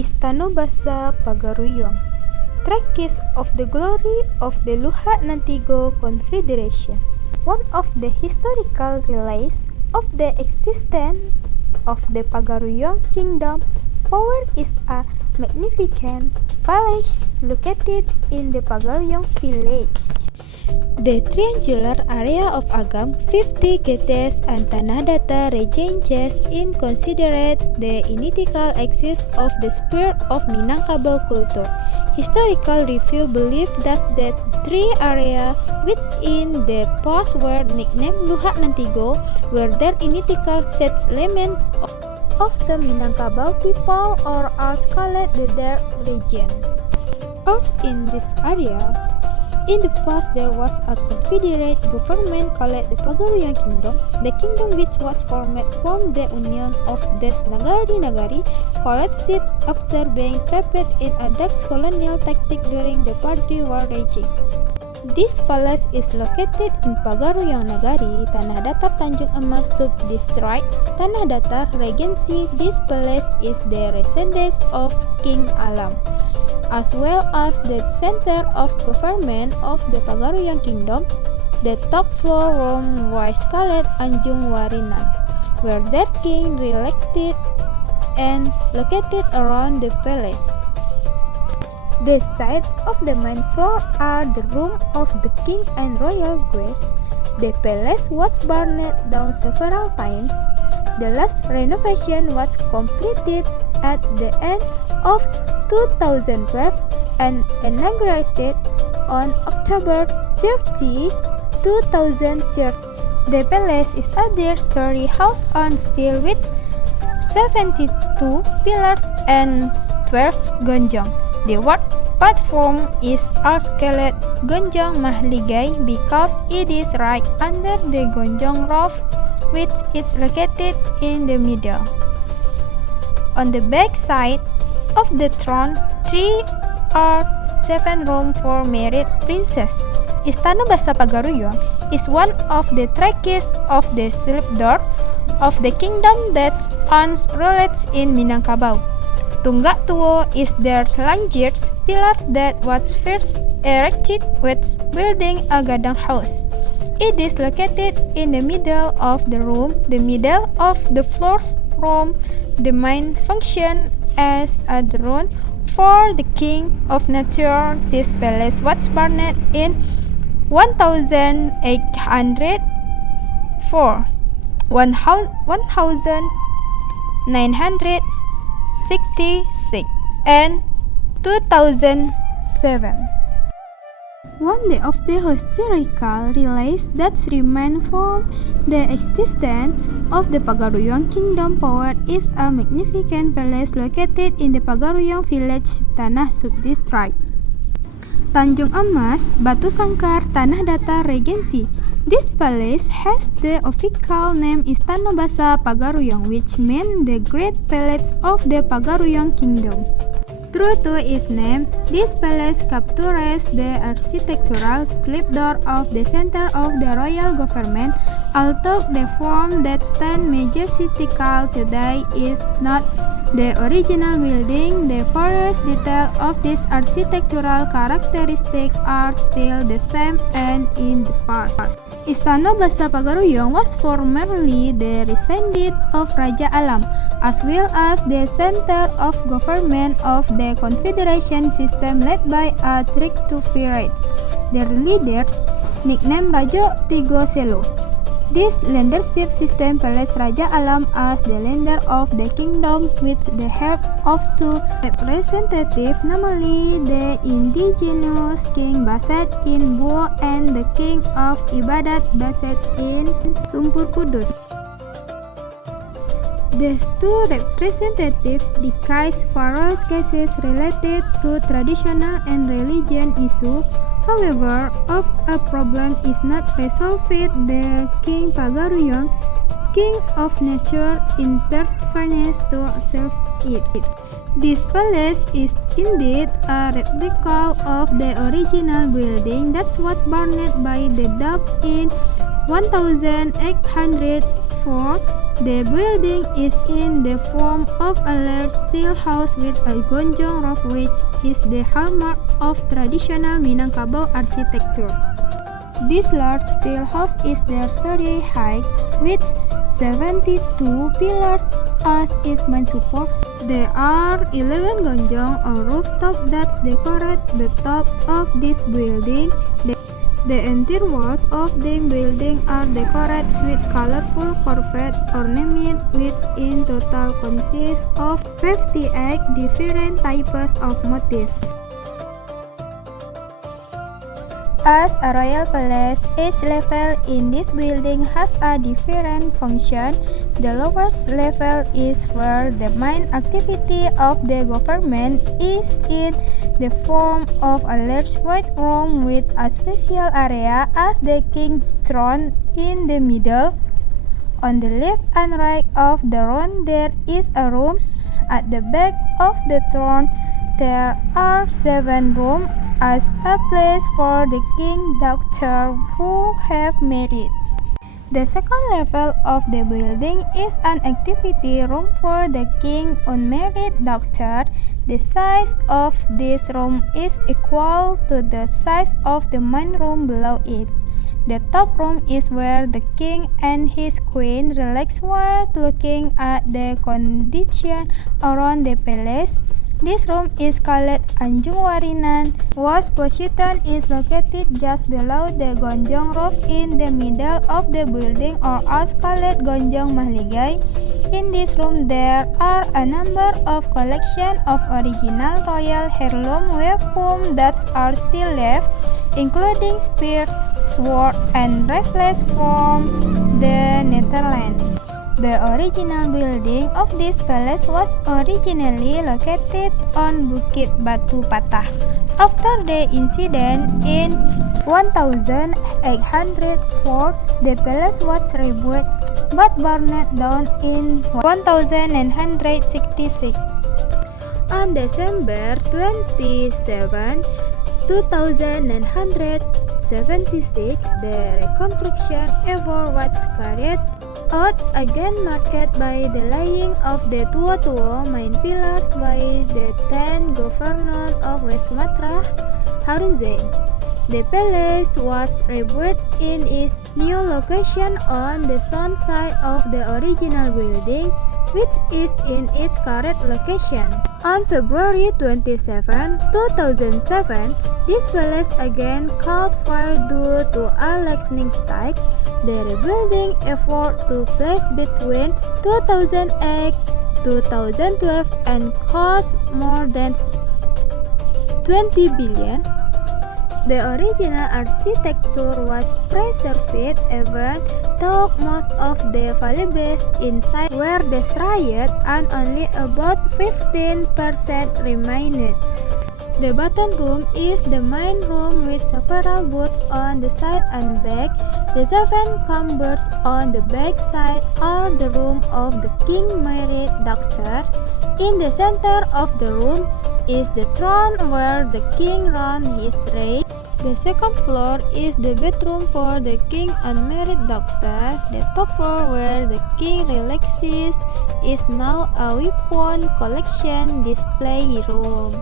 Istana Basa Pagaruyung, traces of the glory of the Luhak Nantigo Confederation. One of the historical relays of the existence of the Pagaruyung Kingdom power is a magnificent palace located in the Pagaruyung village. The triangular area of Agam, 50 Getes and Tanah Datar ranges in considerate the identical axis of the spirit of Minangkabau culture. Historical review believe that the three areas within the past were nicknamed Luhak Nantigo were their identical settlements of the Minangkabau people or are called the Dar region. Also in this area, in the past, there was a confederate government called the Pagaruyung Kingdom. The kingdom, which was formed from the union of the Nagari collapsed after being trapped in a Dutch colonial tactic during the Party War regime. This palace is located in Pagaruyung Nagari, Tanah Datar Tanjung Emas Sub-District, Tanah Datar Regency. This palace is the residence of King Alam, as well as the center of government of the Pagaruyung Kingdom. The top floor room was called Anjung Warinan, where their king reelected and located around the palace. The side of the main floor are the room of the king and royal guests. The palace was burned down several times. The last renovation was completed at the end of 2012 and inaugurated on October 30, 2013. The palace is a three-story house on steel with 72 pillars and 12 gonjong. The word platform is called Gonjong Mahligai because it is right under the gonjong roof, which is located in the middle. On the back side of the throne, 3 or 7 rooms for married princess. Istana Basa Pagaruyung is one of the traces of the slip door of the kingdom that once ruled in Minangkabau. Tunggak Tuo is the largest pillar that was first erected with building a gadang house. It is located in the middle of the room, the middle of the floor's room. The main function as a throne for the king of nature. This palace was burned in 1804, 1966, and 2007. One of the historical relays that remain from the existence of the Pagaruyung Kingdom power is a magnificent palace located in the Pagaruyung village, Tanah Sub-District. Tanjung Emas, Batu Sangkar, Tanah Datar Regency. This palace has the official name Istana Basa Pagaruyung, which means the Great Palace of the Pagaruyung Kingdom. True to its name, this palace captures the architectural slip door of the center of the royal government. Although the form that stands majestical today is not the original building, the various details of this architectural characteristic are still the same and in the past. Istana Basa Pagaruyung was formerly the residence of Raja Alam, as well as the center of government of the confederation system led by a triumvirate. Their leaders, nicknamed Raja Tigo Selo. This leadership system placed Raja Alam as the leader of the kingdom with the help of 2 representatives, namely the indigenous king based in Buo and the king of Ibadat based in Sumpur Kudus. These 2 representatives discuss various cases related to traditional and religion issues. However, if a problem is not resolved, the King Pagaruyung, king of nature, intervenes to solve it. This palace is indeed a replica of the original building that was burned by the Dutch in 1804. The building is in the form of a large steel house with a gonjong roof, which is the hallmark of traditional Minangkabau architecture. This large steel house is their story height, with 72 pillars as its main support. There are 11 gonjong or rooftop that decorate the top of this building. The interior walls of the building are decorated with colorful carved ornaments, which in total consist of 58 different types of motifs. As a royal palace, each level in this building has a different function. The lowest level is where the main activity of the government is in the form of a large white room with a special area as the king's throne in the middle. On the left and right of the room there is a room. At the back of the throne there are 7 rooms as a place for the king's daughters who have married. The second level of the building is an activity room for the king's unmarried daughter. The size of this room is equal to the size of the main room below it. The top room is where the king and his queen relax while looking at the condition around the palace. This room is called Anjung Warinan. Wash position is located just below the gonjong roof in the middle of the building, or also called Gonjong Mahligai. In this room there are a number of collections of original royal heirloom weapons that are still left, including spear, sword, and rifles from the Netherlands. The original building of this palace was originally located on Bukit Batu Patah. After the incident in 1804, the palace was rebuilt but burned down in 1966. On December 27, 1976, the reconstruction effort was carried out again, marked by the laying of the Tua main pillars by the 10th Governor of West Sumatra, Harun Zain. The palace was rebuilt in its new location on the south side of the original building, which is in its current location. On February 27, 2007, this palace again caught fire due to a lightning strike. The rebuilding effort took place between 2008 2012 and cost more than 20 billion. The original architecture was preserved even though most of the valuables inside were destroyed and only about 15% remained. The bottom room is the main room with several booths on the side and back. The 7 chambers on the back side are the room of the king's married daughter. In the center of the room is the throne where the king runs his reign. The second floor is the bedroom for the king's unmarried daughter. The top floor where the king relaxes is now a weapon collection display room.